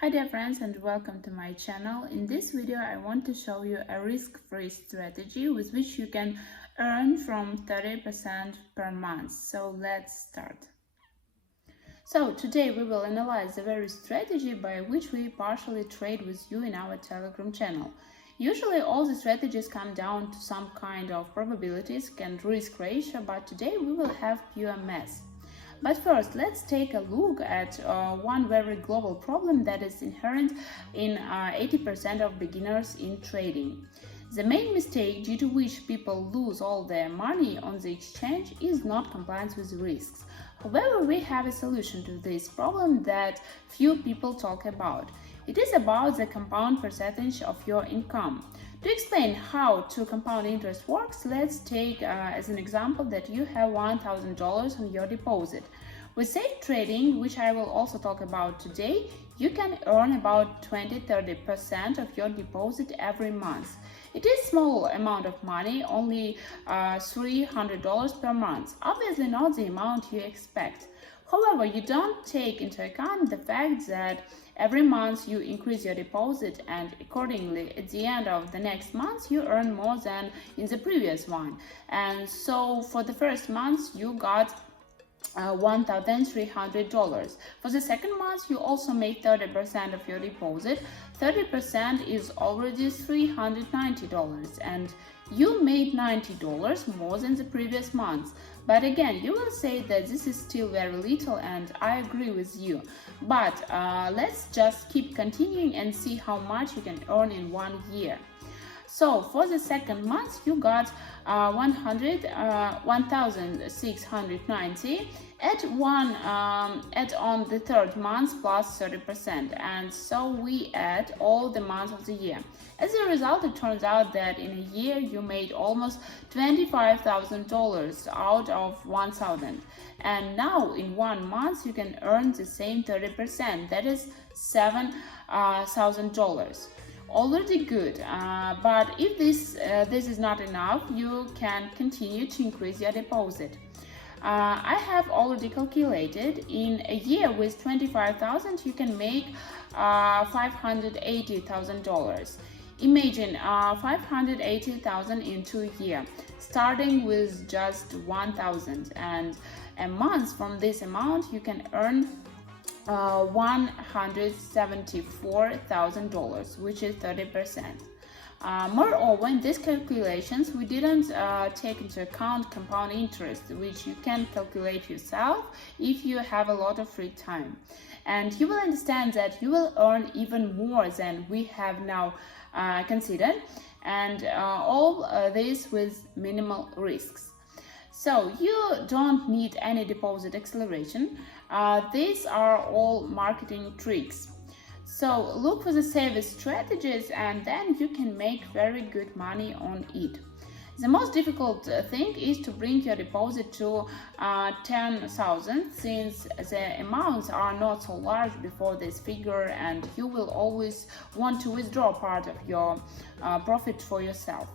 Hi there friends and welcome to my channel. In this video I want to show you a risk-free strategy with which you can earn from 30% per month. So let's start. So today we will analyze the very strategy by which we partially trade with you in our Telegram channel. Usually all the strategies come down to some kind of probabilities and risk ratio, but today we will have pure math. But first, let's take a look at one very global problem that is inherent in 80% of beginners in trading. The main mistake due to which people lose all their money on the exchange is not compliance with risks. However, we have a solution to this problem that few people talk about. It is about the compound percentage of your income. To explain how to compound interest works, let's take as an example that you have $1,000 on your deposit. With safe trading, which I will also talk about today, you can earn about 20-30% of your deposit every month. It is a small amount of money, only $300 per month, obviously not the amount you expect. However, you don't take into account the fact that every month you increase your deposit and accordingly at the end of the next month you earn more than in the previous one. And so for the first month you got $1,300. For the second month you also make 30% of your deposit. 30% is already $390 and you made $90 more than the previous month. But again, you will say that this is still very little and I agree with you. But let's just keep continuing and see how much you can earn in 1 year. So for the second month you got 1,690 at on the third month plus 30%, and so we add all the months of the year. As a result, it turns out that in a year you made almost $25,000 out of 1,000, and now in 1 month you can earn the same 30%, that is $7,000. Already good, but if this is not enough, you can continue to increase your deposit. I have already calculated in a year with 25,000 you can make $580,000. Imagine 580,000 in 2 years, starting with just 1,000, and a month from this amount you can earn $174,000, which is 30%. Moreover, in these calculations, we didn't take into account compound interest, which you can calculate yourself if you have a lot of free time. And you will understand that you will earn even more than we have now considered, and all this with minimal risks. So you don't need any deposit acceleration. These are all marketing tricks. So look for the safest strategies and then you can make very good money on it. The most difficult thing is to bring your deposit to 10,000, since the amounts are not so large before this figure and you will always want to withdraw part of your profit for yourself.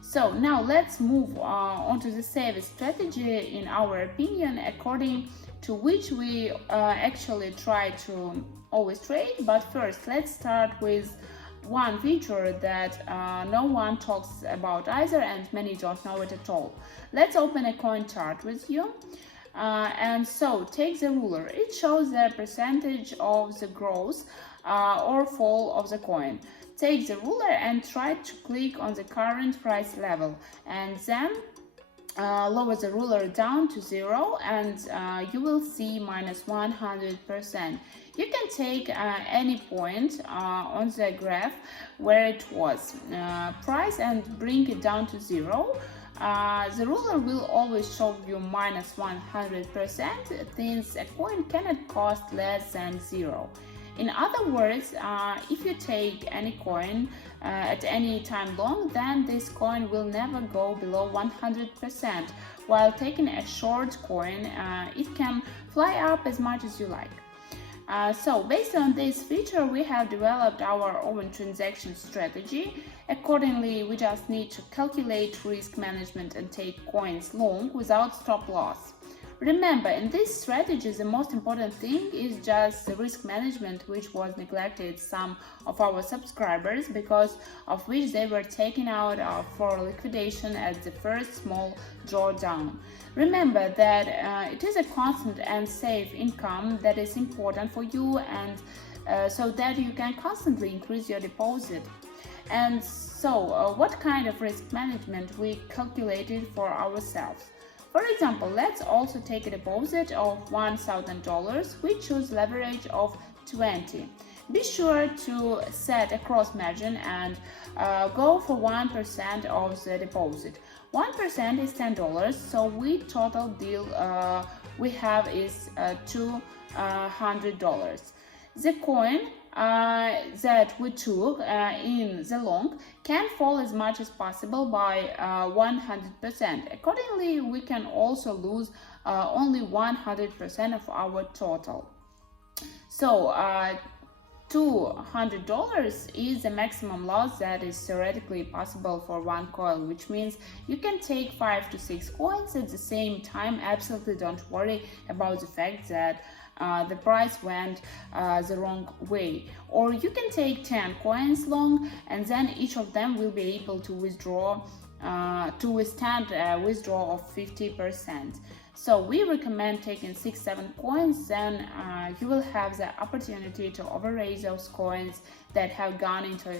So now let's move on to the safest strategy in our opinion, according to which we actually try to always trade. But first let's start with one feature that no one talks about either and many don't know it at all. Let's open a coin chart with you. And so take the ruler. It shows the percentage of the growth or fall of the coin. Take the ruler and try to click on the current price level and then lower the ruler down to 0 and you will see minus 100%. You can take any point on the graph where it was price and bring it down to 0. The ruler will always show you minus 100% since a coin cannot cost less than 0. In other words, if you take any coin at any time long, then this coin will never go below 100%, while taking a short coin, it can fly up as much as you like. So based on this feature, we have developed our own transaction strategy. Accordingly, we just need to calculate risk management and take coins long without stop loss. Remember, in these strategies, the most important thing is just the risk management, which was neglected some of our subscribers, because of which they were taken out for liquidation at the first small drawdown. Remember that it is a constant and safe income that is important for you, and so that you can constantly increase your deposit. And so, what kind of risk management we calculated for ourselves? For example, let's also take a deposit of $1,000. We choose leverage of 20. Be sure to set a cross margin and go for 1% of the deposit. 1% is $10, so we total deal we have is $200. The coin that we took in the long can fall as much as possible by 100%. Accordingly, we can also lose only 100% of our total. So $200 is the maximum loss that is theoretically possible for one coin, which means you can take 5 to 6 coins at the same time. Absolutely don't worry about the fact that the price went the wrong way. Or you can take 10 coins long, and then each of them will be able to withdraw to withstand a withdrawal of 50%. So we recommend taking 6-7 coins, then you will have the opportunity to overraise those coins that have gone into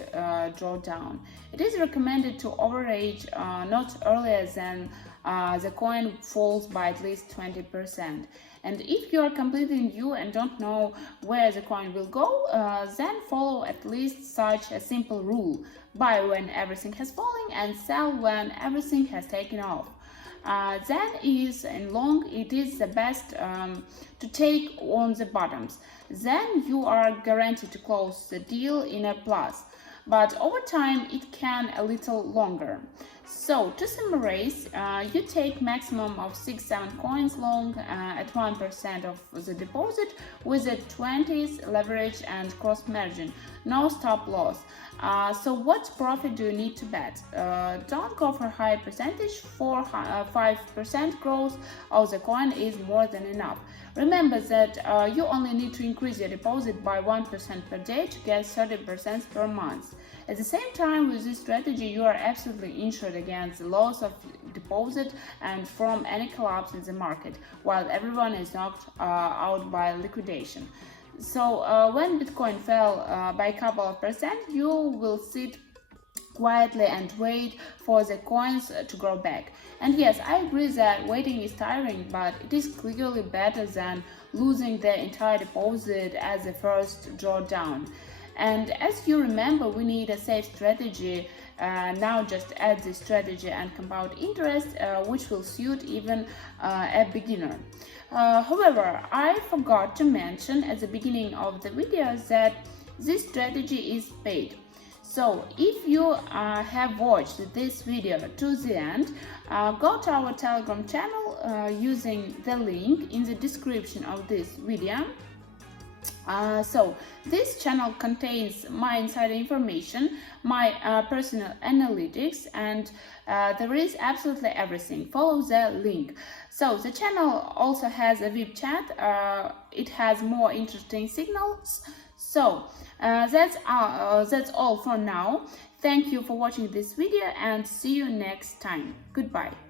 drawdown. It is recommended to overage not earlier than the coin falls by at least 20%. And if you are completely new and don't know where the coin will go, then follow at least such a simple rule: buy when everything has fallen and sell when everything has taken off. Then is in long, it is the best to take on the bottoms. Then you are guaranteed to close the deal in a plus, but over time it can a little longer. So to summarize, you take maximum of 6-7 coins long at 1% of the deposit with a 20s leverage and cross margin, no stop loss. So what profit do you need to bet? Don't go for high percentage. 4-5% growth of the coin is more than enough. Remember that you only need to increase your deposit by 1% per day to get 30% per month. At the same time, with this strategy, you are absolutely insured against the loss of deposit and from any collapse in the market, while everyone is knocked out by liquidation. So when Bitcoin fell by a couple of percent, you will sit quietly and wait for the coins to grow back. And yes, I agree that waiting is tiring, but it is clearly better than losing the entire deposit as the first drawdown. And as you remember, we need a safe strategy. Now just add this strategy and compound interest, which will suit even a beginner. However, I forgot to mention at the beginning of the video that this strategy is paid. So if you have watched this video to the end, go to our Telegram channel using the link in the description of this video. So this channel contains my insider information, my personal analytics, and there is absolutely everything. Follow the link. So the channel also has a VIP chat. It has more interesting signals. So that's all for now. Thank you for watching this video and see you next time. Goodbye.